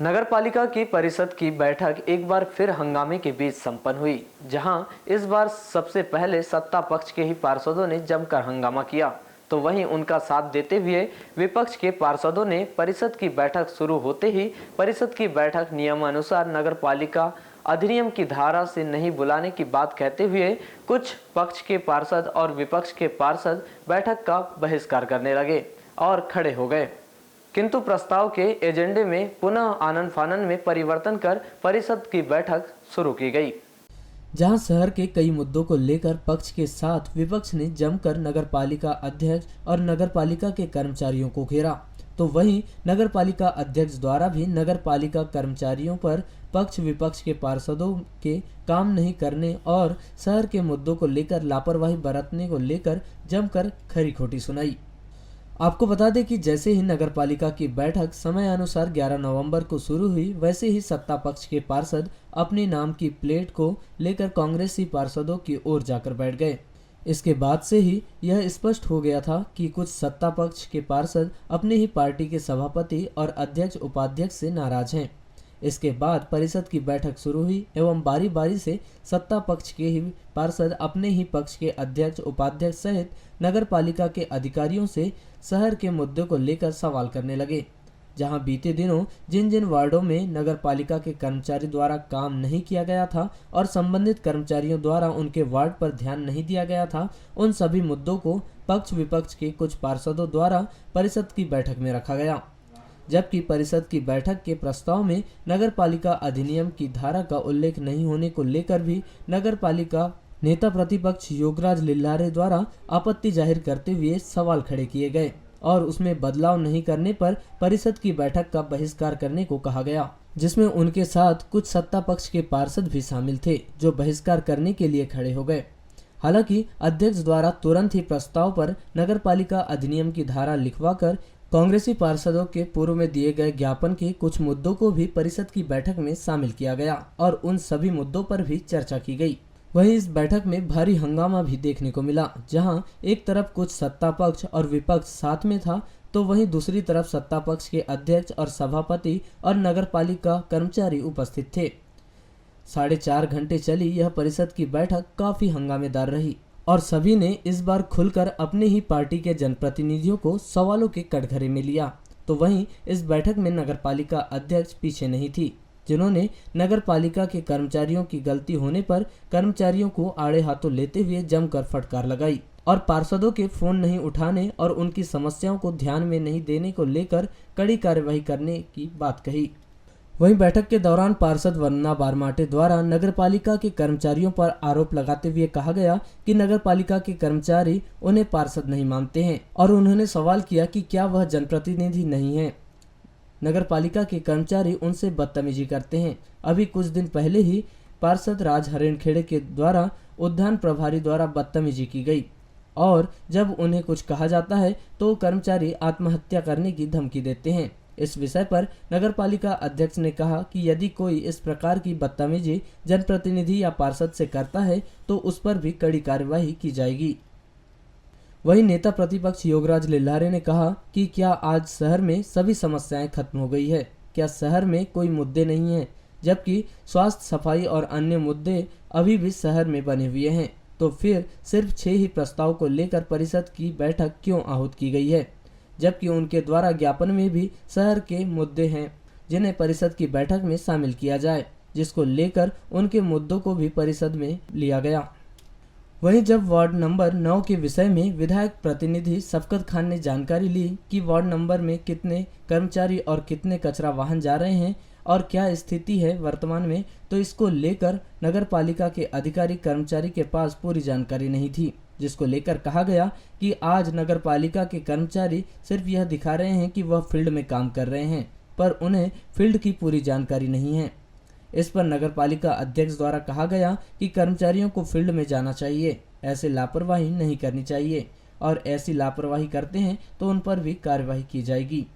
नगरपालिका की परिषद की बैठक एक बार फिर हंगामे के बीच संपन्न हुई, जहां इस बार सबसे पहले सत्ता पक्ष के ही पार्षदों ने जमकर हंगामा किया, तो वहीं उनका साथ देते हुए विपक्ष के पार्षदों ने परिषद की बैठक शुरू होते ही परिषद की बैठक नियमानुसार नगरपालिका अधिनियम की धारा से नहीं बुलाने की बात कहते हुए कुछ पक्ष के पार्षद और विपक्ष के पार्षद बैठक का बहिष्कार करने लगे और खड़े हो गए। किंतु प्रस्ताव के एजेंडे में पुनः आनन फानन में परिवर्तन कर परिषद की बैठक शुरू की गई, जहां शहर के कई मुद्दों को लेकर पक्ष के साथ विपक्ष ने जमकर नगरपालिका अध्यक्ष और नगरपालिका के कर्मचारियों को घेरा, तो वहीं नगरपालिका अध्यक्ष द्वारा भी नगरपालिका कर्मचारियों पर पक्ष विपक्ष के पार्षदों के काम नहीं करने और शहर के मुद्दों को लेकर लापरवाही बरतने को लेकर जमकर खरी खोटी सुनाई। आपको बता दें कि जैसे ही नगरपालिका की बैठक समय अनुसार 11 नवंबर को शुरू हुई, वैसे ही सत्ता पक्ष के पार्षद अपने नाम की प्लेट को लेकर कांग्रेसी पार्षदों की ओर जाकर बैठ गए। इसके बाद से ही यह स्पष्ट हो गया था कि कुछ सत्ता पक्ष के पार्षद अपने ही पार्टी के सभापति और अध्यक्ष उपाध्यक्ष से नाराज हैं। इसके बाद परिषद की बैठक शुरू हुई एवं बारी बारी से सत्ता पक्ष के ही पार्षद अपने ही पक्ष के अध्यक्ष उपाध्यक्ष सहित नगरपालिका के अधिकारियों से शहर के मुद्दों को लेकर सवाल करने लगे। जहां बीते दिनों जिन जिन वार्डों में नगरपालिका के कर्मचारी द्वारा काम नहीं किया गया था और संबंधित कर्मचारियों द्वारा उनके वार्ड पर ध्यान नहीं दिया गया था, उन सभी मुद्दों को पक्ष विपक्ष के कुछ पार्षदों द्वारा परिषद की बैठक में रखा गया। जबकि परिषद की बैठक के प्रस्ताव में नगरपालिका अधिनियम की धारा का उल्लेख नहीं होने को लेकर भी नगरपालिका नेता प्रतिपक्ष योगराज लिल्लारे द्वारा आपत्ति जाहिर करते हुए सवाल खड़े किए गए और उसमें बदलाव नहीं करने पर परिषद की बैठक का बहिष्कार करने को कहा गया, जिसमें उनके साथ कुछ सत्ता पक्ष के पार्षद भी शामिल थे जो बहिष्कार करने के लिए खड़े हो गए। हालांकि अध्यक्ष द्वारा तुरंत ही प्रस्ताव पर नगरपालिका अधिनियम की धारा लिखवाकर कांग्रेसी पार्षदों के पूर्व में दिए गए ज्ञापन के कुछ मुद्दों को भी परिषद की बैठक में शामिल किया गया और उन सभी मुद्दों पर भी चर्चा की गई। वहीं इस बैठक में भारी हंगामा भी देखने को मिला, जहां एक तरफ कुछ सत्ता पक्ष और विपक्ष साथ में था, तो वहीं दूसरी तरफ सत्ता पक्ष के अध्यक्ष और सभापति और नगरपालिका कर्मचारी उपस्थित थे। 4.5 घंटे चली यह परिषद की बैठक काफी हंगामेदार रही और सभी ने इस बार खुलकर अपने ही पार्टी के जनप्रतिनिधियों को सवालों के कटघरे में लिया। तो वहीं इस बैठक में नगरपालिका अध्यक्ष पीछे नहीं थी, जिन्होंने नगरपालिका के कर्मचारियों की गलती होने पर कर्मचारियों को आड़े हाथों लेते हुए जमकर फटकार लगाई और पार्षदों के फोन नहीं उठाने और उनकी समस्याओं को ध्यान में नहीं देने को लेकर कड़ी कार्यवाही करने की बात कही। वहीं बैठक के दौरान पार्षद वंदना बारमाटे द्वारा नगरपालिका के कर्मचारियों पर आरोप लगाते हुए कहा गया कि नगरपालिका के कर्मचारी उन्हें पार्षद नहीं मानते हैं और उन्होंने सवाल किया कि क्या वह जनप्रतिनिधि नहीं है। नगरपालिका के कर्मचारी उनसे बदतमीजी करते हैं। अभी कुछ दिन पहले ही पार्षद राज हरेणखेड़े के द्वारा उद्यान प्रभारी द्वारा बदतमीजी की गई और जब उन्हें कुछ कहा जाता है तो कर्मचारी आत्महत्या करने की धमकी देते हैं। इस विषय पर नगरपालिका अध्यक्ष ने कहा कि यदि कोई इस प्रकार की बदतमीजी जनप्रतिनिधि या पार्षद से करता है तो उस पर भी कड़ी कार्यवाही की जाएगी। वहीं नेता प्रतिपक्ष योगराज लिल्लारे ने कहा कि क्या आज शहर में सभी समस्याएं खत्म हो गई है? क्या शहर में कोई मुद्दे नहीं हैं? जबकि स्वास्थ्य, सफाई और अन्य मुद्दे अभी भी शहर में बने हुए हैं, तो फिर सिर्फ 6 ही प्रस्ताव को लेकर परिषद की बैठक क्यों आहूत की गई है? जबकि उनके द्वारा ज्ञापन में भी शहर के मुद्दे हैं जिन्हें परिषद की बैठक में शामिल किया जाए, जिसको लेकर उनके मुद्दों को भी परिषद में लिया गया। वहीं जब वार्ड नंबर 9 के विषय में विधायक प्रतिनिधि शफकत खान ने जानकारी ली कि वार्ड नंबर में कितने कर्मचारी और कितने कचरा वाहन जा रहे हैं और क्या स्थिति है वर्तमान में, तो इसको लेकर नगरपालिका के अधिकारी कर्मचारी के पास पूरी जानकारी नहीं थी, जिसको लेकर कहा गया कि आज नगरपालिका के कर्मचारी सिर्फ यह दिखा रहे हैं कि वह फील्ड में काम कर रहे हैं, पर उन्हें फील्ड की पूरी जानकारी नहीं है। इस पर नगरपालिका अध्यक्ष द्वारा कहा गया कि कर्मचारियों को फील्ड में जाना चाहिए, ऐसे लापरवाही नहीं करनी चाहिए और ऐसी लापरवाही करते हैं तो उन पर भी कार्यवाही की जाएगी।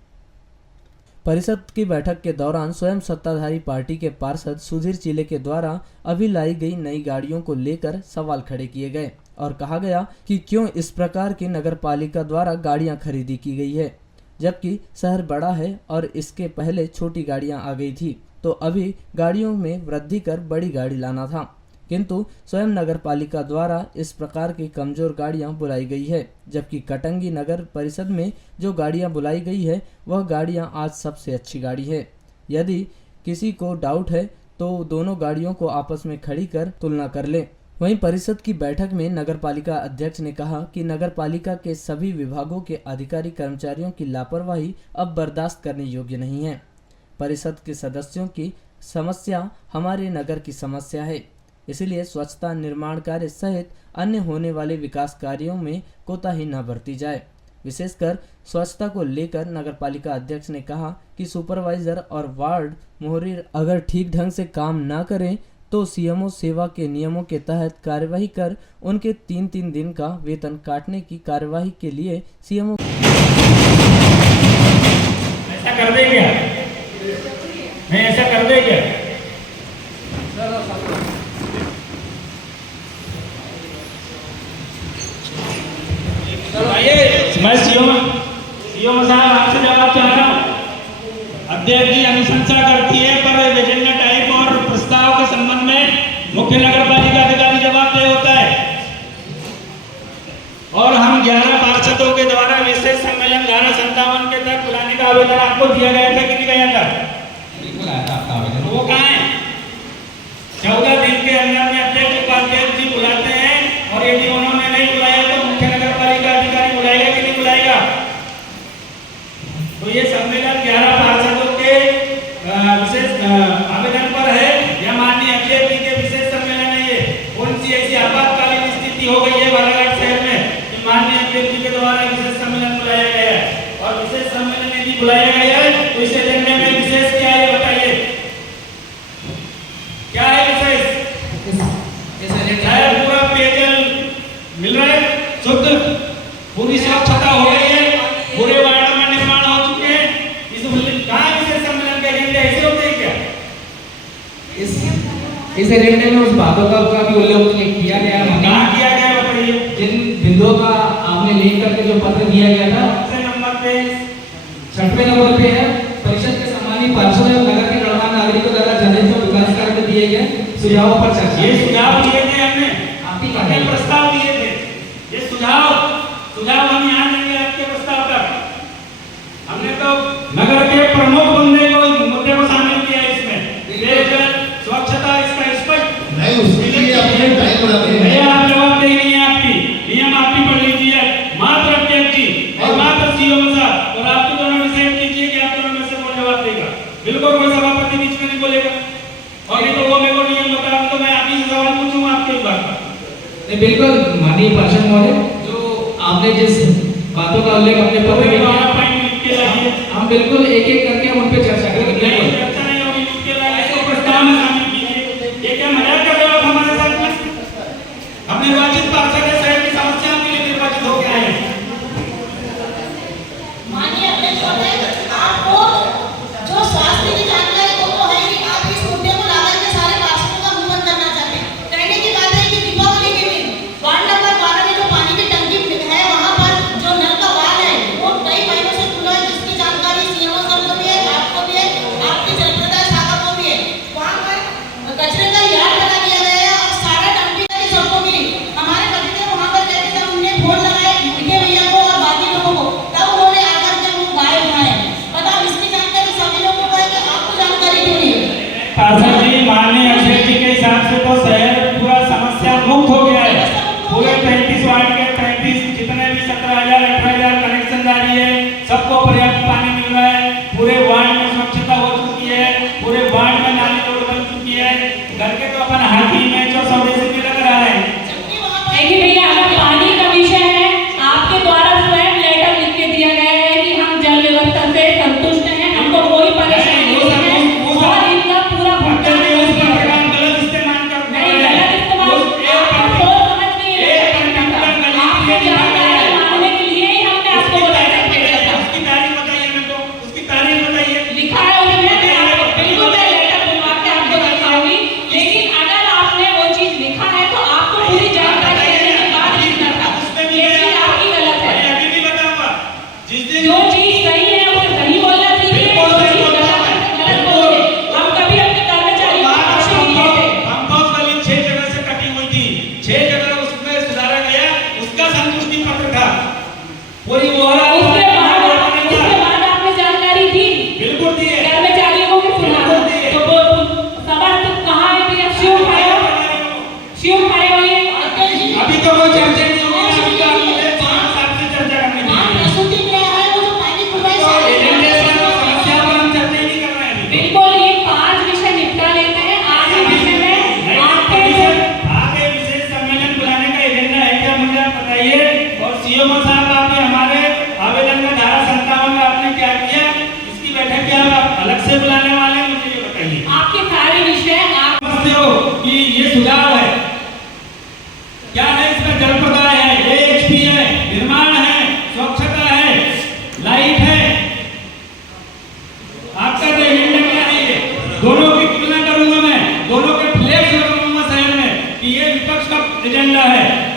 परिषद की बैठक के दौरान स्वयं सत्ताधारी पार्टी के पार्षद सुधीर चिले के द्वारा अभी लाई गई नई गाड़ियों को लेकर सवाल खड़े किए गए और कहा गया कि क्यों इस प्रकार की नगरपालिका द्वारा गाड़ियां खरीदी की गई है, जबकि शहर बड़ा है और इसके पहले छोटी गाड़ियां आ गई थी, तो अभी गाड़ियों में वृद्धि कर बड़ी गाड़ी लाना था, किंतु स्वयं नगर पालिका द्वारा इस प्रकार की कमजोर गाड़ियां बुलाई गई है। जबकि कटंगी नगर परिषद में जो गाड़ियां बुलाई गई है वह गाड़ियां आज सबसे अच्छी गाड़ी है। यदि किसी को डाउट है तो दोनों गाड़ियों को आपस में खड़ी कर तुलना कर ले। वहीं परिषद की बैठक में नगर पालिका अध्यक्ष ने कहा कि नगर पालिका के सभी विभागों के अधिकारी कर्मचारियों की लापरवाही अब बर्दाश्त करने योग्य नहीं है। परिषद के सदस्यों की समस्या हमारे नगर की समस्या है, इसलिए स्वच्छता निर्माण कार्य सहित अन्य होने वाले विकास कार्यों में कोताही न बरती जाए। विशेषकर स्वच्छता को लेकर नगर पालिका अध्यक्ष ने कहा कि सुपरवाइजर और वार्ड मोहरी अगर ठीक ढंग से काम न करें तो सीएमओ सेवा के नियमों के तहत कार्यवाही कर उनके 3-3 दिन का वेतन काटने की कार्यवाही के लिए सीएमओ ऐसा कर दे क्या? मैं ऐसा कर दे क्या? मैं सीओ साहब आपसे जवाब चाह रहा हूँ। अध्यक्ष जी अनुशंसा करती है पर एजेंडा टाइप और प्रस्ताव के संबंध में मुख्य नगर पालिका अधिकारी जवाबदेह होता है और हम 11 पार्षदों के द्वारा विशेष सम्मेलन 1257 के तक बुलाने का आवेदन आपको दिया गया था कि नहीं गया था? बिल्कुल आया था आपका आवेदन। वो कहाँ है? 14 दिन के अंदर में अध्यक्ष उपाध्यक्ष जी बुलाते हैं और यदि उन्होंने नहीं बुलाया तो मुख्य नगर पालिका अधिकारी बुलाएगा कि नहीं बुलाएगा? तो ये सम्मेलन 11 पार्षदों के विशेष आवेदन पर है या माननीय अध्यक्ष जी के विशेष सम्मेलन है? ये कौन सी ऐसी आपातकालीन स्थिति हो गई है बालाघाट शहर में कि माननीय अध्यक्ष जी के द्वारा विशेष सम्मेलन बुलाया गया है? और विशेष सम्मेलन यदि बुलाया गया है तो इस एजेंडे में विशेष क्या है बताइए? क्या है विशेष? पूरा पेयजल मिल रहा है शुद्ध, पूरी स्वच्छता हो गई है, पूरे वार्ड में निर्माण हो चुके हैं। कहाँ विशेष सम्मेलन का एजेंडा ऐसे होते हैं क्या? इस एजेंडे में उस बातों का भी उल्लेख किया गया है। कहाँ किया गया बताइए? जिन बिंदुओं का आपने लिख करके जो पत्र दिया गया था, नंबर पे 6वें नंबर पे है, परिषद के सम्मानित पार्षद और नगर के गणमान्य नागरिकों द्वारा जनहित में विकास कार्य में दिए गए सुझावों पर चर्चा। ये सुझाव दिए थे हमने, आप ही अपने प्रस्ताव दिए थे। ये सुझाव हम यहाँ देंगे आपके प्रस्ताव पर। हमने तो नगर के प्रमुख मुद्दे को शामिल किया इसमें, पेयजल स्वच्छता, इसका स्पष्ट नहीं, उसके लिए अपने टाइम लगाते हैं। आप जवाबदेही नहीं है आपकी, नियम आप ही पढ़ लीजिए। मात्र अध्यक्ष जी और मात्र सीओ साहब और आप दोनों में से कीजिए कि आप दोनों में से कौन जवाब देगा। बिल्कुल कोई सभापति बीच में नहीं बोलेगा और नहीं तो वो मेरे को नियम बता, तो मैं आप ही सवाल पूछूंगा आपके इस बात पर। बिल्कुल माननीय पार्षद महोदय, जो आपने जिस बातों का उल्लेख अपने पत्र में किया, हम बिल्कुल एक एक करके हम उन पे चर्चा करेंगे। चर्चा नहीं होगी, उसके लायक तो प्रस्ताव में शामिल कीजिए। ये क्या मजाक कर रहे हो आप हमारे साथ में? हम निर्वाचित पार्षद है, शहर की समस्याओं के लिए निर्वाचित हो गए हैं। माननीय अध्यक्ष महोदय, आपको जो स्वास्थ्य की जानकारी को तो है ही, आप इस मुद्दे को लाकर के सारे पार्षदों का मुंह बंद करना चाहते हैं। कहने की बात है कि दीपावली के दिन वार्ड नंबर 12 में जो पानी की टंकी है, वहां पर जो नल का वाल है वो कई महीनों से खुला है, जिसकी जानकारी सीएमओ सर को भी है, आपको भी है, आपकी जनप्रतिनिधि शाखा को भी है। वहां पर कचरे का यार्ड बना दिया गया है और सारा टंकी की सबको मिली। हमारे पति वहां पर गए थे, तब उन्हें फोन लगाए लिखे भैया को और बाकी लोगों को, तब उन्होंने आकर के वो गायब हुआ है। बताओ, इसकी जानकारी सभी लोगों को है कि आपको जानकारी क्यों नहीं है? पार्षद जी, माननीय अध्यक्ष जी के हिसाब से तो शहर पूरा समस्या मुक्त हो गया है। पूरे 35 वार्ड के 35 जितने भी 17,000 18,000 कनेक्शन जारी है, सबको पर्याप्त पानी मिल रहा है। पूरे वार्ड में स्वच्छता हो चुकी है, पूरे वार्ड में नाली रोड बन चुकी है। घर के तो अपन हाथी में जो स्वदेशी में लग रहा है। देखिए भैया, अगर पानी का विषय है, आपके द्वारा स्वयं लेटर लिख के दिया गया है कि हम जल व्यवस्था से संतुष्ट हैं, हमको कोई परेशानी नहीं है और इनका पूरा भुगतान गलत इस्तेमाल कर नहीं, गलत इस्तेमाल आप सोच समझ नहीं है।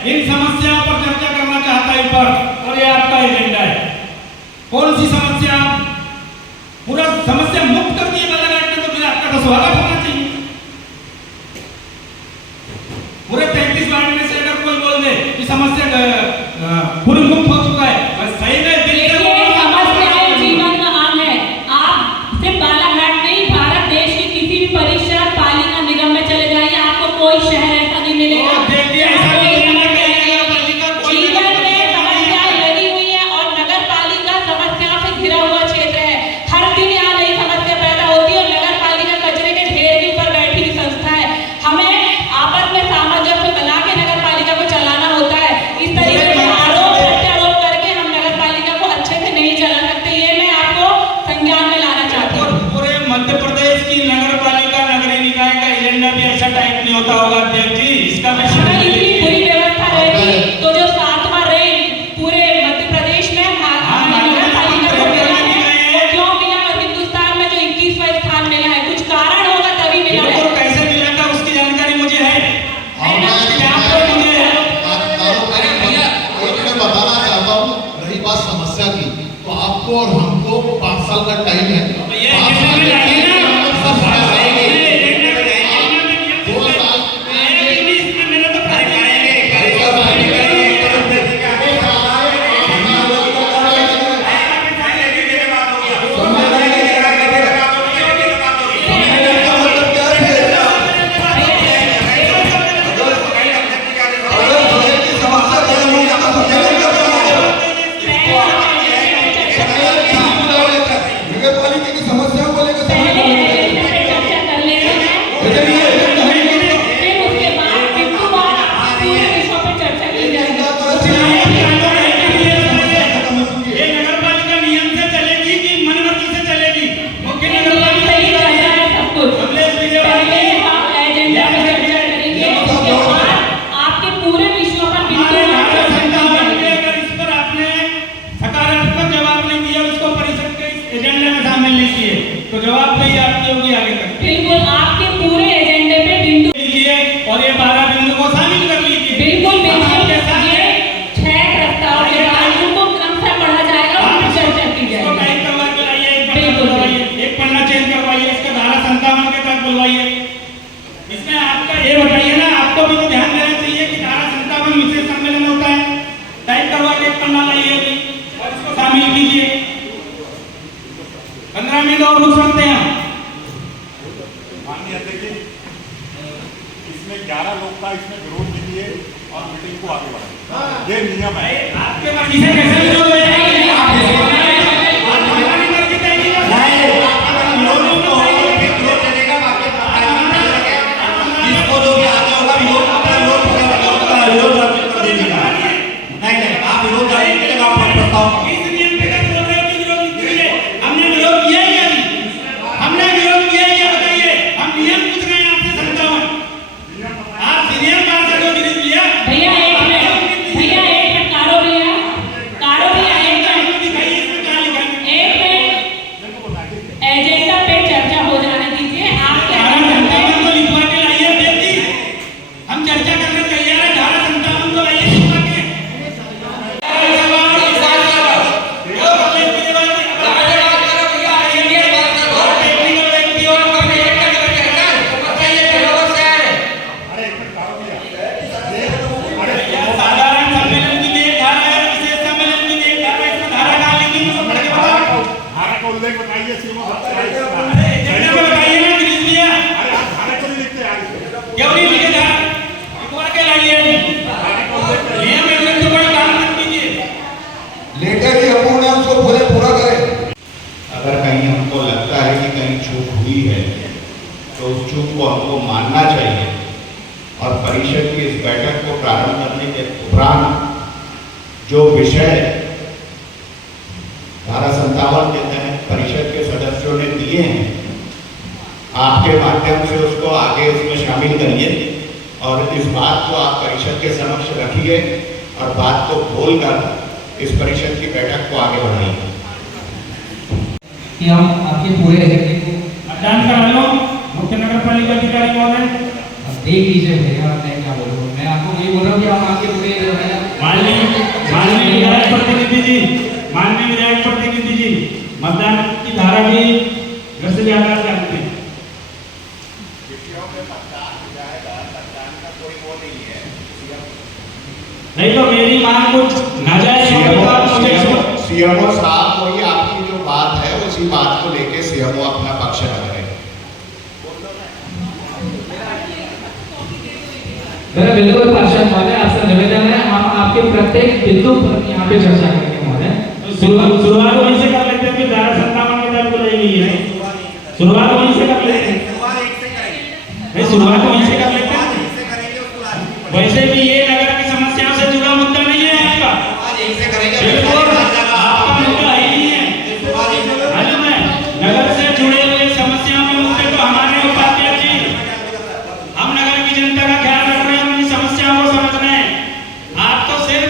इन समस्याओं पर चर्चा करना चाहता है पर, और ये आपका एजेंडा है। कौन सी समस्या? पूरा समस्या मुक्त कर दिए बालाघाट में, तो फिर आपका तो स्वागत होना चाहिए। पूरे 33 वार्ड में से अगर कोई बोल दे कि समस्या पूरी मुक्त हो चुका है, बस सही में दिल से समस्याएं जीवन का अंग है। आप सिर्फ बालाघाट नहीं, भारत देश की किसी भी परिषद पालिका निगम में चले जाइए, आपको कोई शहर ऐसा नहीं मिलेगा। देखिए ऐसा नहीं होना चाहिए। पालिका कोई जीवन में समस्याएं लगी हुई है और नगर पालिका समस्याओं से घिरा हुआ क्षेत्र है। हर दिन यहाँ नई समस्या पैदा होती है और नगर पालिका कचरे के ढेर के ऊपर बैठी हुई संस्था है। हमें आपस में सामंजस्य बना के नगर पालिका को चलाना होता है। इस तरीके से आरोप प्रत्यारोप करके हम नगर पालिका को अच्छे से नहीं चला सकते। ये मैं आपको संज्ञान में लाना चाहती हूँ। पूरे मध्य प्रदेश की नगर पालिका नगरीय निकाय का एजेंडा भी ऐसा टाइप नहीं होता होगा अध्यक्ष जी। इसका मैं अगर इतनी बुरी व्यवस्था रहती तो जो 7वां रैंक पूरे मध्य प्रदेश में नगर पालिका को मिला है, वो क्यों मिला? और हिंदुस्तान में जो 21वां स्थान मिला है, कुछ कारण होगा तभी मिला है। और कैसे मिला था उसकी जानकारी मुझे है। मैं बताना चाहता हूँ, रही बात समस्या की, तो आपको और हमको 5 साल का टाइम है। 5 साल के टाइम में तो जवाब नहीं आपकी होगी आगे तक। बिल्कुल आपके पूरे एजेंडे पे बिंदु लीजिए और ये 12 बिंदु को शामिल कर लीजिए। बिल्कुल बिल्कुल ये 6 प्रस्ताव के बाद उनको क्रमशः पढ़ा जाएगा और फिर चर्चा की जाएगी। इसको टाइप करवा के लाइए, एक पन्ना चेंज करवाइए, इसका धारा 57 के तहत बुलवाइए। इसमें आपका ये बताइए ना, आपको भी तो ध्यान देना चाहिए कि धारा 57 विशेष सम्मेलन होता है। टाइप करवा के एक पन्ना लाइए और इसको शामिल कीजिए। 15 मिनट और रुक सकते हैं। माननीय अध्यक्ष जी, इसमें 11 लोग का इसमें विरोध कीजिए और मीटिंग को आगे बढ़ाइए। ये नियम है। आपके मर्जी से कैसे विरोध हो जाएगा? तो उस चूक को हमको मानना चाहिए और परिषद की इस बैठक को प्रारंभ करने के उपरांत जो विषय धारा 57 के तहत परिषद के सदस्यों ने दिए हैं, आपके माध्यम से उसको आगे उसमें शामिल करिए और इस बात को आप परिषद के समक्ष रखिए और बात को खोलकर इस परिषद की बैठक को आगे बढ़ाइए। कि हम आपके पूरे एजेंडे को मतदान करा लो मुख्य नगर पालिका अधिकारी महोदय। देख लीजिए भैया, मैं क्या बोलूँ, मैं आपको ये बोल रहा हूँ कि आप आके पूरे माननीय विधायक प्रतिनिधि जी, माननीय विधायक प्रतिनिधि जी, मतदान की धारा भी घर से ज्यादा जानते हैं। नहीं तो मेरी मांग कुछ नाजायज सीएमओ साहब वही आपकी जो बात है उसी बात को लेके सीएमओ अपना पक्ष रख रहे हैं। मेरा बिल्कुल पार्षद महोदय, आपसे निवेदन है, हम आपके प्रत्येक बिंदु पर यहाँ पे चर्चा करेंगे महोदय। शुरुआत वहीं से कर लेते हैं कि धारा 57 के तहत बुलाई गई है, शुरुआत वहीं से कर लेते हैं, नहीं शुरुआत वहीं से कर लेते हैं। वैसे भी ये नगर की समस्याओं से जुड़ा मुद्दा नहीं है आपका, आपका मुद्दा ही नहीं है। मालूम है नगर से जुड़े हुए समस्याओं में मुद्दे तो हमारे उपाध्यक्ष जी, हम नगर की जनता का ख्याल रख रहे हैं, उनकी समस्याओं को समझ रहे हैं। आप तो सिर्फ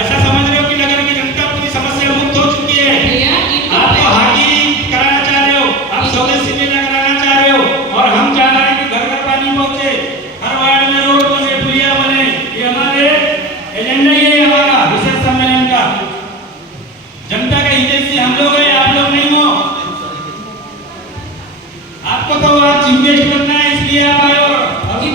ऐसा समझ रहे हो कि नगर की जनता पूरी समस्या मुक्त हो चुकी है, आप तो हागी कराना चाह रहे हो, आप सोलर सिटी कराना चाह रहे हो, और हम चाह रहे हैं कि घर घर पानी पहुंचे, हर वार्ड में रोड बने, पुलिया बने। ये हमारे एजेंडा ही है हमारा विशेष सम्मेलन का। जनता के हितैषी हम लोग हैं, आप लोग नहीं हो। आपको तो आज चीफ गेस्ट बनना है, इसलिए आप आए हो। अभी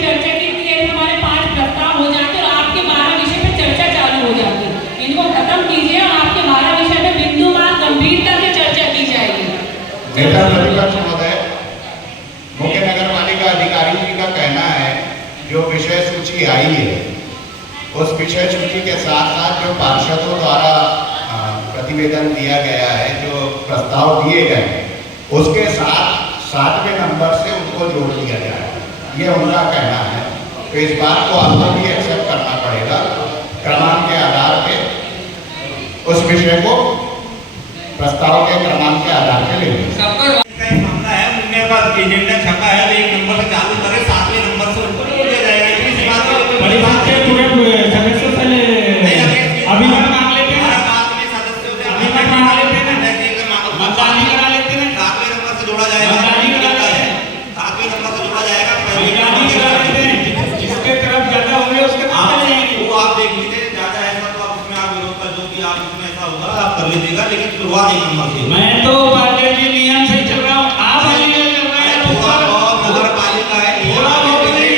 चर्चा के लिए हमारे 5 प्रस्ताव हो जाते और आपके 12 विषय पे चर्चा चालू हो जाती। इनको खत्म कीजिए और आपके 12 विषय पे बिंदुवार गंभीरता से चर्चा की जाएगी। नेता प्रतिपक्ष महोदय, मुख्य नगर पालिका अधिकारी जी का कहना है जो विषय सूची आई है उस विषय सूची के साथ साथ जो पार्षदों द्वारा प्रतिवेदन दिया गया है, जो प्रस्ताव दिए गए उसके साथ 7वें नंबर से उनको जोड़ दिया जाए, ये उनका कहना है। तो इस बात को आपको भी एक्सेप्ट करना पड़ेगा, क्रमांक के आधार पे उस विषय को प्रस्ताव के क्रमांक के आधार पे ले लेंगे। मामला है, उनके पास एजेंडा छपा है, तो 1 नंबर से चालू करे, 7वें नंबर से ऊपर हो जाएगा। इस बात को बड़ी बात है, पूरे सदस्यों से अभी तक मांग लेते हैं, अभी तक मांग लेते हैं, मतदान नहीं करा लेते हैं, 7वें नंबर से जोड़ा जाएगा, मतदान नहीं करा लेते हैं, 7वें नंबर से जोड़ा जाएगा, मतदान नहीं करा लेते हैं। जिसके तरफ ज्यादा होंगे उसके तरफ चले जाएंगे। वो आप देख लीजिए, ज्यादा ऐसा तो आप उसमें आप विरोध कर दो कि आप इसमें ऐसा होगा, आप कर लीजिएगा, लेकिन शुरुआत 1 नंबर से। मैं तो पार्टी के नियम से चल रहा हूँ, आप अलीगढ़ चल रहे हैं, नगर पालिका है,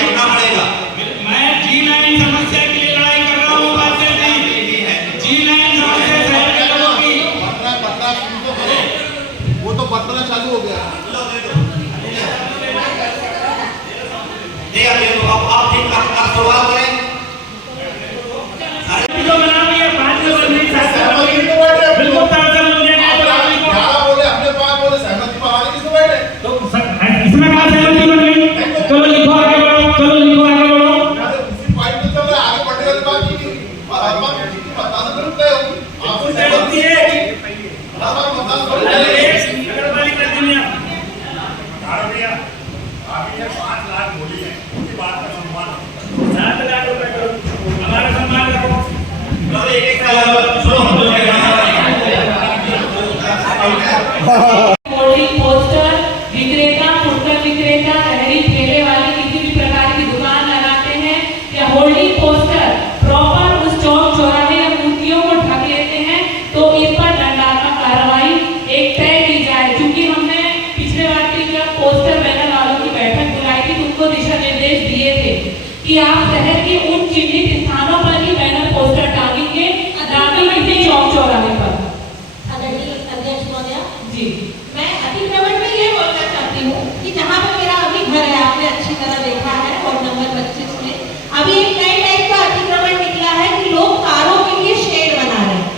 करना पड़ेगा। मैं G9 समस्या के लिए लड़ाई कर रहा हूँ पार्टी जी, G9 समस्या शहर के लोगों की। वो तो बटना चालू हो गया। आप ठीक शुरुआत करें। जो बना हुई है 5 लोग नहीं, 7 लोग बिल्कुल ताजा लोग हैं। बोले हमने 5 बोले सहमति में हमारे किसमें बैठे तो इसमें कहाँ सहमति बन गई? चलो लिखो आगे बढ़ो, चलो लिखो आगे बढ़ो। इसी पॉइंट पे चल रहा है, आगे बढ़ने वाली बात की और हर बात बता से रुक गए हो। आपसे सहमति है हर बात बता से रुक गए। नगर पालिका दुनिया आपने 5 लाख बोली है, उसी बात का सम्मान 7 लाख रुपए करो, हमारा सम्मान रखो। होर्डिंग, पोस्टर विक्रेता, फुटकर विक्रेता, लहरी ठेले वाले किसी भी प्रकार की दुकान लगाते हैं या होर्डिंग पोस्टर प्रॉपर उस चौक चौराहे या मूर्तियों को ढक लेते हैं, तो इन पर दंडात्मक कार्रवाई एक तय की जाए। क्योंकि हमने पिछले बार की जब पोस्टर बैनर वालों की बैठक बुलाई थी, उनको दिशा निर्देश दिए थे कि आप शहर के उन चिन्हित स्थानों पर ही बैनर पोस्टर टांगेंगे, ना कि किसी चौक चौराहे पर। अध्यक्ष महोदय जी, मैं अतिक्रमण में ये बोलना चाहती हूँ कि जहाँ पे मेरा अभी घर है, आपने अच्छी तरह देखा है, वार्ड नंबर 25 में अभी एक नए टाइप का अतिक्रमण निकला है कि लोग कारों के लिए शेड बना रहे हैं।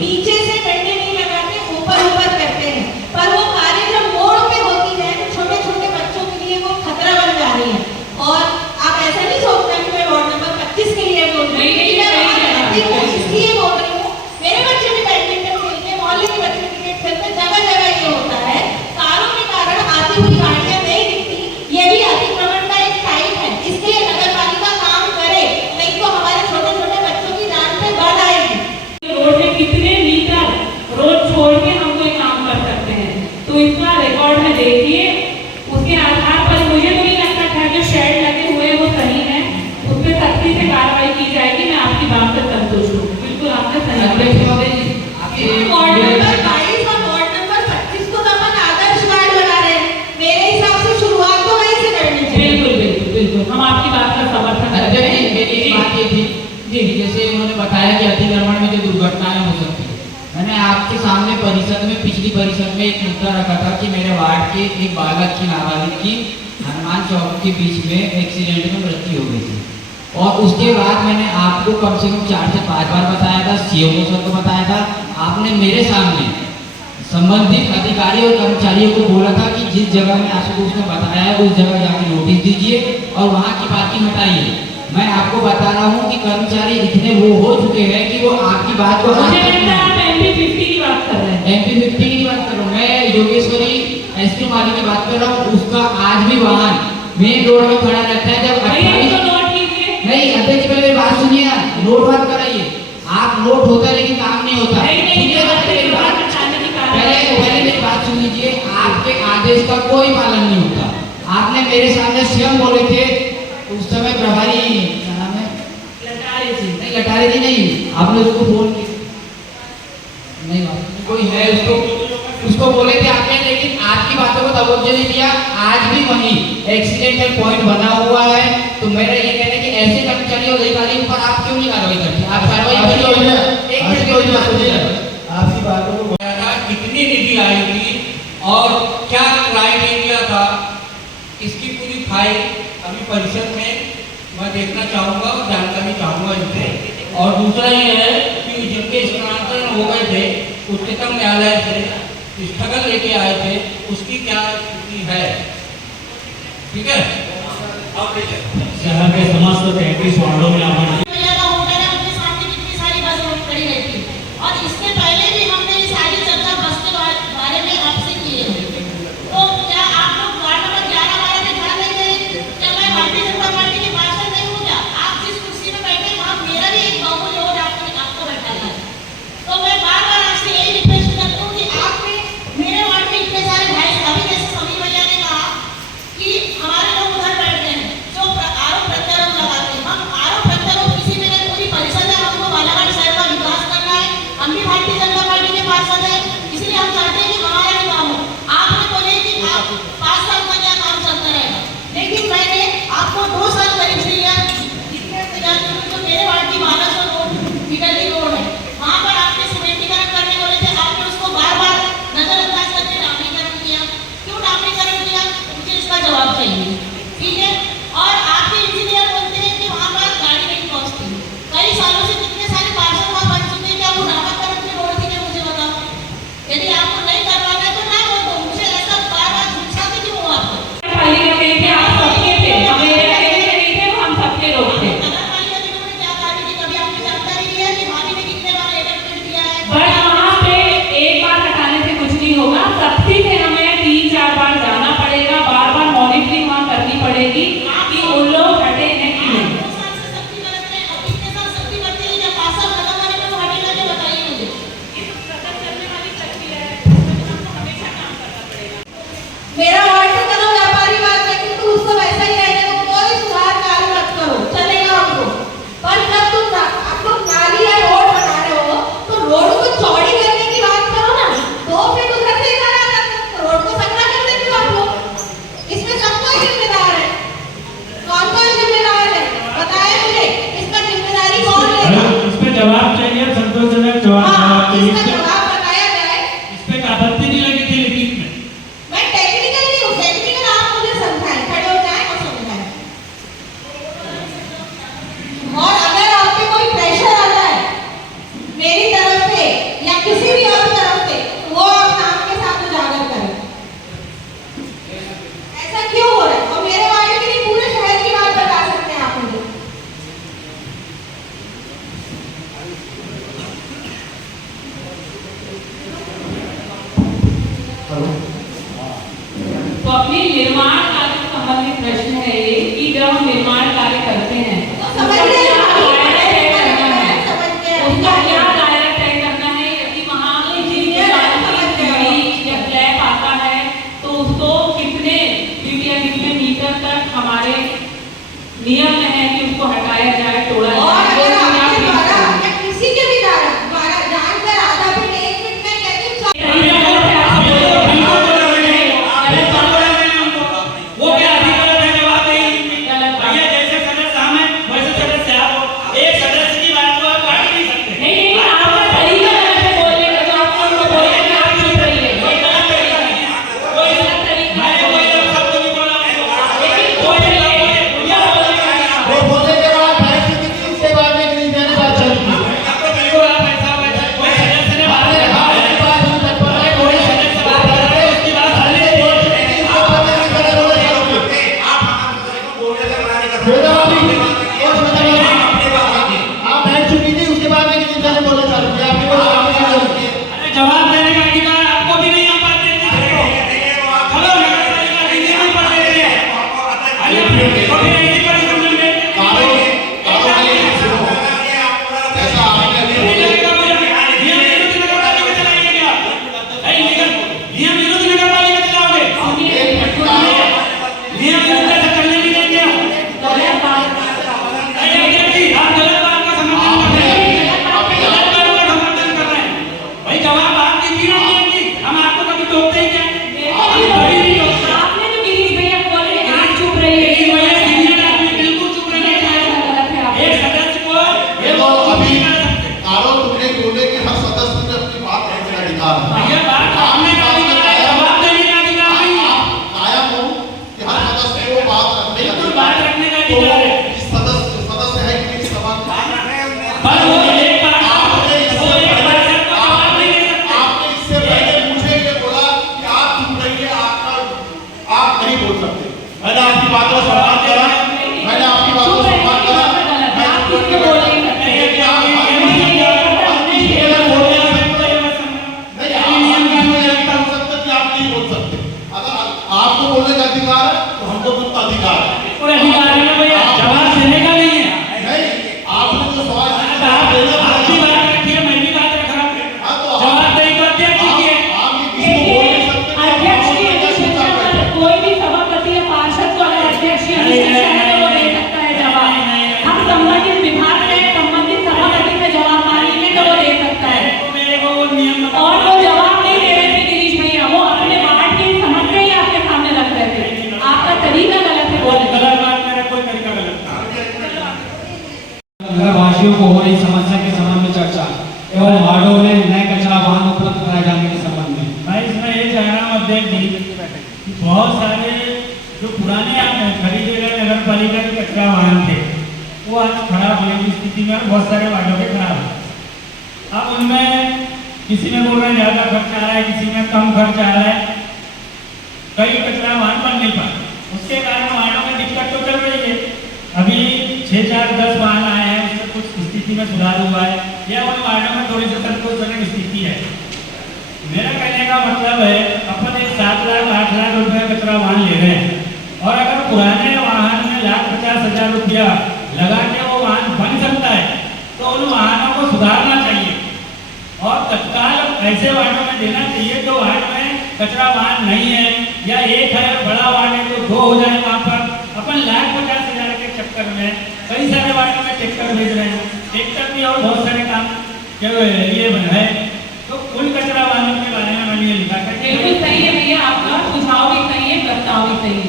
नीचे से डंडे नहीं लगाते, ऊपर करते हैं, पर वो कारें जब मोड़ पे होती है तो छोटे छोटे बच्चों के लिए वो खतरा बन जा रही है। और आप ऐसा नहीं सोचना कि मैं वार्ड नंबर 25 पिछली परिषद में एक मुद्दा रखा था कि मेरे वार्ड के एक बालक की नाबालिग की हनुमान चौक के बीच में एक्सीडेंट में मृत्यु हो गई थी। और उसके बाद मैंने आपको कम से कम 4 से 5 बार बताया था, सीओ सर को बताया था। आपने मेरे सामने संबंधित अधिकारी और कर्मचारियों को बोला था कि जिस जगह में आपको उसने बताया है उस जगह जाके नोटिस दीजिए और वहाँ की पार्किंग हटाइए। मैं आपको बता रहा हूँ कि कर्मचारी इतने वो हो चुके हैं कि वो आपकी बात को MP50 की बात कर रहे हैं। MP50 की बात कर रहा हूँ मैं, योगेश्वरी आइसक्रीम वाले की बात कर रहा हूँ। उसका आज भी वाहन मेन रोड में खड़ा रहता है। जब नहीं अध्यक्ष जी, पहले मेरी बात सुनिए ना, नोट बात कराइए। आप नोट होता है लेकिन काम नहीं होता। पहले मेरी बात सुन लीजिए, आपके आदेश का कोई पालन नहीं होता। आपने मेरे सामने स्वयं बोले थे उस समय प्रभारी क्या नाम है, लटारे जी नहीं, आपने उसको फोन किया नहीं, कोई है उसको बोले थे आपने, लेकिन आपकी बातों को तवज्जो नहीं दिया। आज भी वही एक्सीडेंटल पॉइंट बना हुआ है। तो मेरा ये कहना है कि ऐसे कर्मचारी और अधिकारियों पर आप क्यों नहीं कार्रवाई करते? आप कार्रवाई आपकी बातों को कितनी निधि आई थी और क्या क्राइटेरिया था, इसकी पूरी फाइल अभी परिषद में मैं देखना चाहूँगा और जानकारी चाहूँगा इनसे। और दूसरा ये है कि जिनके स्थानांतरण हो गए थे उच्चतम न्यायालय से स्थगन लेके आए थे, उसकी क्या स्थिति है? ठीक है। शहर के समस्त 33 वार्डों में हमारे और इसके पहले भी हमने ये सारी चर्चा बस के बारे में आपसे की है। तो क्या आप लोग वार्ड नंबर 11-12 में ध्यान नहीं देंगे? क्या मैं भारतीय जनता पार्टी की पार्षद नहीं हूँ क्या? आप जिस कुर्सी में बैठे वहाँ मेरा भी एक बहुमूल्य वोट आपको बैठाना है। तो मैं बार-बार आपसे यही रिक्वेस्ट करती हूँ कि आपने मेरे वार्ड में इतने सारे भाई, अभी जैसे समीर भैया ने कहा कि हमारे लोग उधर बैठते हैं जो आरोप प्रत्यारोप लगाते हैं। हम आरोप प्रत्यारोप किसी में नहीं, पूरी परिषद है, हमको बालाघाट शहर का विकास करना है। हम भी भारतीय जनता पार्टी के पार्षद हैं, इसलिए हम चाहते हैं कि हमारा भी काम हो। आपने बोले कि आप 5 साल का क्या काम चलता रहेगा, लेकिन मैंने आपको 2 साल करीब दिया। जो मेरे वार्ड की बालासोर रोड बिगली रोड है, वहाँ पर आपने सीमेंटीकरण करने बोले थे, आपने उसको बार-बार नजरअंदाज करके डामरीकरण किया। क्यों डामरीकरण किया? मुझे इसका जवाब चाहिए। ठीक है। और आपके इंजीनियर बोलते हैं कि वहाँ पर गाड़ी नहीं पहुँचती। कई सालों से कितने सारे पार्षद वहाँ बन चुके हैं, क्या वो नामाकरण में रोड थी? मुझे बताओ। यदि आपको नहीं करवाना है तो ना बोलो, मुझे ऐसा बार-बार झुकसाते क्यों हो आपको? सख्ती से हमें 3-4 बार जाना पड़ेगा, बार-बार मॉनिटरिंग वहाँ करनी पड़ेगी कि उन लोग हटे हैं कि नहीं। 2 साल से सख्ती करते हैं, अब कितने साल सख्ती करते हैं? जब 5 साल खत्म होने में तो हटेगा नहीं, बताइए मुझे। इस सतत चलने वाली प्रक्रिया है, उसमें हमको हमेशा काम करना पड़ेगा। मेरा वार्ड का कदम व्यापारी बात है, किंतु उसको वैसा ही रहने दो, कोई सुधार कार्य मत करो, चलेगा हमको। पर जब तुम आप लोग नाली या रोड बना रहे हो तो रोड को चौड़ी करने की बात करो ना। 2 फीट उधर से इधर आ जाता है, रोड को संकरा कर देते हो आप लोग। इसमें सब कोई जिम्मेदार है। कौन-कौन जिम्मेदार है बताएं मुझे, इसका जिम्मेदारी कौन लेगा? इस पे जवाब चाहिए, संतोषजनक जवाब चाहिए। इसका जवाब बताया जाए। इस पे आपत्ति नहीं लगी थी लिखित में। मैं टेक्निकल नहीं हूँ, टेक्निकल आप मुझे समझाएं, खड़े हो जाएं और समझाएं। और अगर आप पे कोई प्रेशर आ जाए मेरी तरफ से या किसी भी और तरफ से, तो वो आप नाम के साथ उजागर करें। ऐसा क्यों हो रहा है? और मेरे वार्ड की नहीं, पूरे शहर की बात बता सकते हैं आप मुझे। तो अपने निर्माण कार्य से संबंधित प्रश्न है ये कि जब हम निर्माण कार्य करते हैं समझ गए? उसका क्या दायरा तय करना है। यदि वहाँ या स्लैब आता है तो उसको कितने फीट या कितने मीटर तक हमारे नियम में है कि उसको हटाया जाए, तोड़ा और जाए। अगर आपके द्वारा या किसी के भी द्वारा जानकर आधा फीट 1 फीट में कहती हूँ वो क्या अधिकार है? जवाब भैया जैसे सदस्य हम हैं वैसे सदस्य आप हो। एक सदस्य की बात को आप काट नहीं सकते। नहीं, आपका तरीका है बोलने का, तो आपको बोलने में आप चुप रहिए। मैंने आपकी बातों को सम्मान करा, मैंने आपकी बातों को सम्मान करा। आप किसको बोल रहे हैं? आपको बोलने का अधिकार है तो हमको भी अधिकार है। और अधिकार है ना भैया, जवाब देने का नहीं है। नहीं, आपने जो सवाल आपकी बात रखी है, मैं भी बात रख रहा हूँ। जवाब देने को अध्यक्ष जी है। अध्यक्ष की अनुशंसा पर कोई भी सभापति या पार्षद को अगर अध्यक्ष की अनुशंसा है तो वो दे सकता है जवाब। हम संबंधित विभाग में संबंधित सभापति से जवाब मांगेंगे तो वो दे सकता है। मेरे को वो नियम और वो जवाब नहीं दे रहे थे गिरीश भैया, वो अपने वार्ड की समस्या ही आपके सामने रख रहे थे। आपका तरीका गलत है बोलने का। गलत बात, मेरा कोई तरीका गलत था। नगरवासियों को हो रही समस्या के संबंध में चर्चा एवं वार्डों में नए कचरा वाहन उपलब्ध कराए जाने के संबंध में। मैं इसमें ये कह रहा हूँ अध्यक्ष जी कि बहुत सारे जो पुराने खरीदे गए नगर पालिका के कचरा वाहन थे वो आज खराब होने की स्थिति में, बहुत सारे वार्डों के खराब है। अब उनमें किसी में बोल रहे हैं ज़्यादा खर्च आ रहा है, किसी में कम खर्च आ रहा है, कई कचरा वाहन बन नहीं पाए। उसके कारण वार्डों में दिक्कत तो चल रही है। अभी 6, 4, 10 वाहन आए हैं, उसमें कुछ स्थिति में सुधार हुआ है या उन वार्डों में थोड़ी सी संतोषजनक स्थिति है। मेरा कहने का मतलब है अपन एक 7 लाख 8 लाख रुपया कचरा वाहन ले रहे हैं और अगर पुराने वाहन में 1,50,000 रुपया लगा के वो वाहन बन सकता है तो उन वाहनों को सुधारना चाहिए और तत्काल ऐसे वाहनों में देना चाहिए जो वाहन में कचरा वाहन नहीं है या एक है बड़ा वाहन है तो 2 हो जाए। वहाँ पर अपन 1,50,000 के चक्कर में कई सारे वाहनों में ट्रैक्टर भेज रहे हैं, ट्रैक्टर भी और बहुत सारे काम के लिए बन है। तो उन कचरा वाहनों के बारे में मैंने ये लिखा था। बिल्कुल सही है भैया, आपका सुझाव भी सही है, प्रस्ताव भी सही है।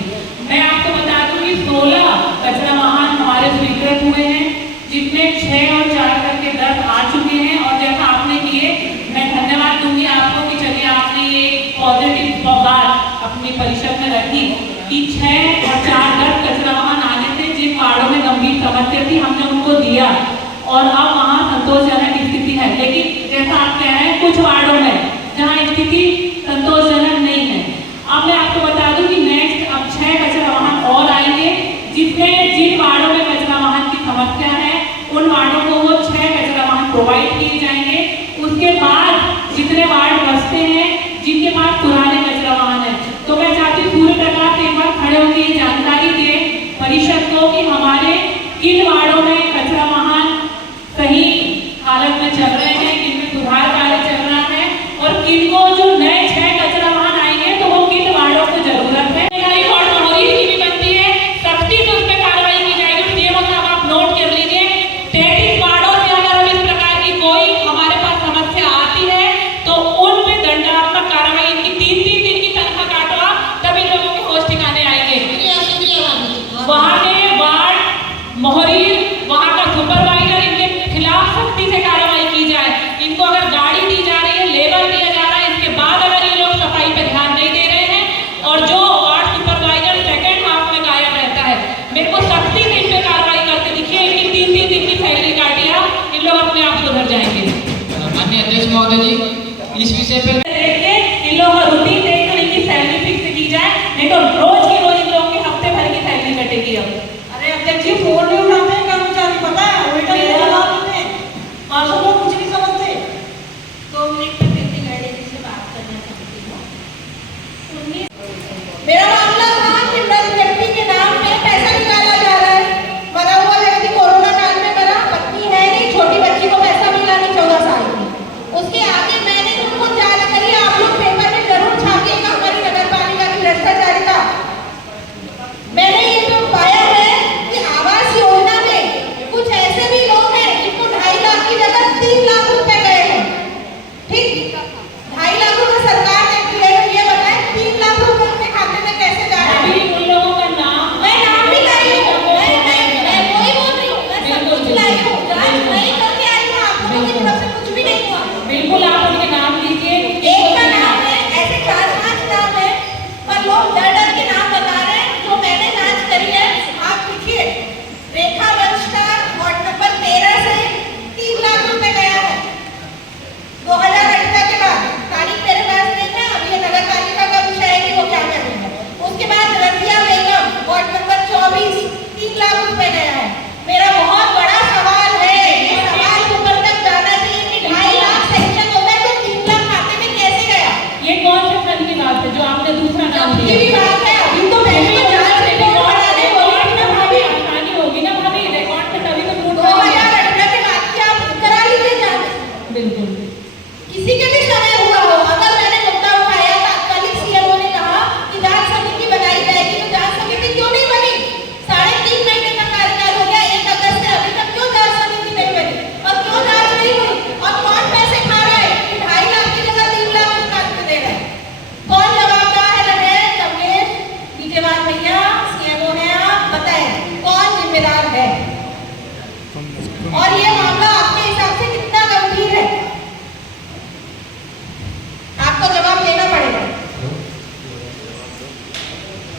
मैं आपको बता दूं कि 16 कचरा वाहन हमारे स्वीकृत हुए हैं, जिसमें 6 और 4 करके 10 आ चुके हैं। और जैसा आपने किए, मैं धन्यवाद दूंगी आपको कि चलिए आपने ये पॉजिटिव बात अपनी परिषद में रखी कि 6 और 4 10 कचरा वाहन आने से जिन वार्डों में गंभीर समस्या थी हमने उनको दिया और अब वहाँ संतोषजनक स्थिति है। लेकिन जैसा आप कह रहे हैं कुछ वार्डों में जहाँ स्थिति संतोषजनक नहीं है। अब मैं आपको बता दूं कि नेक्स्ट अब 6 कचरा वाहन और आएंगे, जिसमें जिन वार्डों में कचरा वाहन की समस्या है उन वार्डों को वो 6 कचरा वाहन प्रोवाइड किए जाएंगे। उसके बाद जितने वार्ड बचते हैं जिनके पास पुराने कचरा वाहन है, तो मैं चाहती हूँ सूर्य प्रकाश एक बार खड़े होकर ये जानकारी दे परिषद को कि हमारे किन वार्डों में कचरा वाहन सही हालत में चल रहे हैं, किन में सुधार कार्य चल रहा है और किन को जो नए 6 कचरा वाहन आएंगे तो वो किन वार्डों को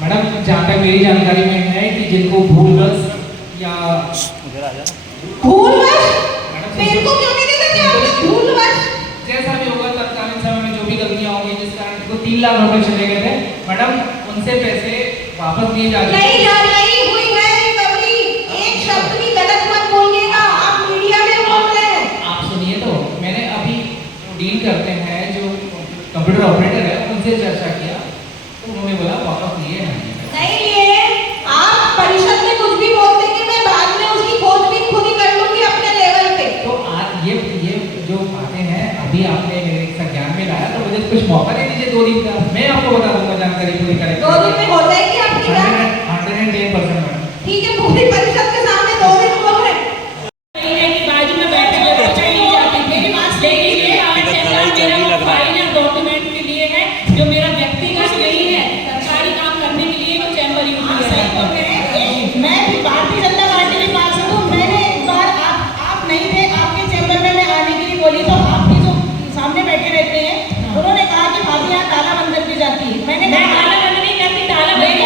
मैडम जहाँ तक मेरी जानकारी में है कि जिनको भूलवश या भूलवश मेरे को क्यों नहीं दे देते आप भूलवश? जैसा भी होगा तत्कालीन समय में जो भी गलतियां होंगी जिस कारण को 3 लाख रुपए चले गए थे मैडम, उनसे पैसे वापस लिए जा नहीं हुई है रिकवरी। एक शब्द भी गलत मत बोलिएगा, आप मीडिया में बोल रहे हैं। आप सुनिए तो, मैंने अभी डील करते हैं जो कंप्यूटर ऑपरेटर है उनसे चर्चा किया तो उन्होंने बोला वापस लिए नहीं लिए। आप परिषद में कुछ भी बोलते कि मैं बाद में उसकी खोजबीन खुद ही कर लूंगी अपने लेवल पे। तो आज ये जो बातें हैं अभी आपने मेरे ज्ञान में लाया तो मुझे कुछ मौका दे दीजिए 2 दिन का, मैं आपको बता दूंगा जानकारी पूरी करेक्ट। 2 दिन में हो जाएगी आपकी बात? 110% मैडम। ठीक है, पूरी परिषद के सामने 2 दिन बोल रहे हैं। बाजू में बैठे हुए बच्चे नहीं जाते थे। मेरी बात लेकिन ये मेरा फाइल या डॉक्यूमेंट के लिए है जो मेरा व्यक्तिगत नहीं है, सरकारी काम करने के लिए वो चैम्बर यूज किया है। मैं भी भारतीय जनता पार्टी की बात सुनूं, मैंने एक बार आप नहीं थे, आपके चैम्बर में मैं आने के लिए बोली तो आपके जो सामने बैठे रहते हैं उन्होंने कहा कि भाभी यहाँ ताला बंद करके जाती है। मैंने कहा ताला बंद नहीं करती, ताला बंद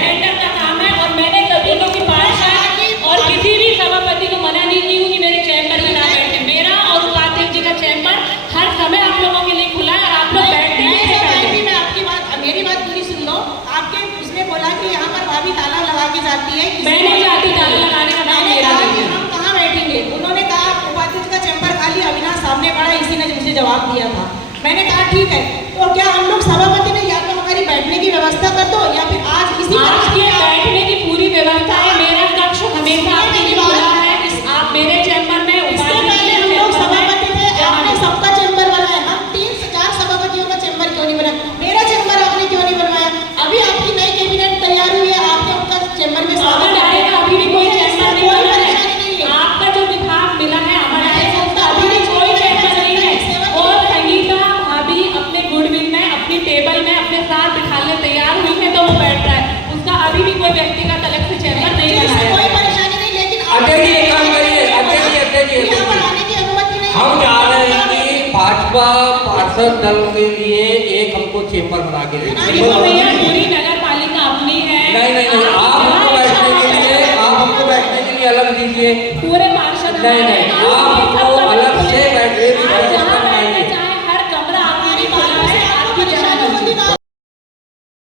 टेंडर का काम है और मैंने कभी की पार्षद और किसी भी सभापति को मना नहीं की हूँ कि मेरे चैम्बर में ना बैठे। मेरा और उपाध्यक्ष जी का चैम्बर हर समय आप लोगों के लिए खुला है और आप लोग बैठते हैं। मैं आपकी बात, मेरी बात पूरी सुन लो। आपके उसने बोला कि यहाँ पर भाभी ताला लगा के जाती है। मैं नहीं जाती, ताला लगाने का काम मेरा नहीं है। हम कहाँ बैठेंगे? उन्होंने कहा उपाध्यक्ष का चैम्बर खाली, अविनाश सामने खड़ा है, इसी ने मुझे जवाब दिया था। मैंने कहा ठीक है, तो क्या हम लोग सभापति ने या तो हमारी बैठने की व्यवस्था कर दो या फिर आज इसी बैठने की पूरी व्यवस्था है। मेरा कक्ष हमेशा आपके लिए खुला है। आप मेरे चैम्बर में हम लोग सभापति थे, आपने सबका चैम्बर बनाया। हम 3-4 सभापतियों का चैम्बर क्यों नहीं बनाया? मेरा चैम्बर आपने क्यों नहीं बनवाया? अभी आपकी नई कैबिनेट तैयार हुई है, आपने उनका चैम्बर में स्वागत डालेगा। अभी भी कोई चैम्बर नहीं बना है। आपका जो विभाग मिला है हमारा अभी भी कोई चैम्बर नहीं है। और संगीता अभी अपने गुडविल में अपनी टेबल में अपने साथ बिठाने तैयार हुई है तो वो बैठ रहा है। उसका अभी भी कोई व्यक्तिगत अलग से चैम्बर नहीं बना है। कोई परेशानी नहीं, लेकिन अध्यक्ष जी एक काम करिए, आने की अनुमति नहीं। हम चाह रहे हैं कि भाजपा पार्षद दल के लिए एक हमको चेम्बर बना के दें।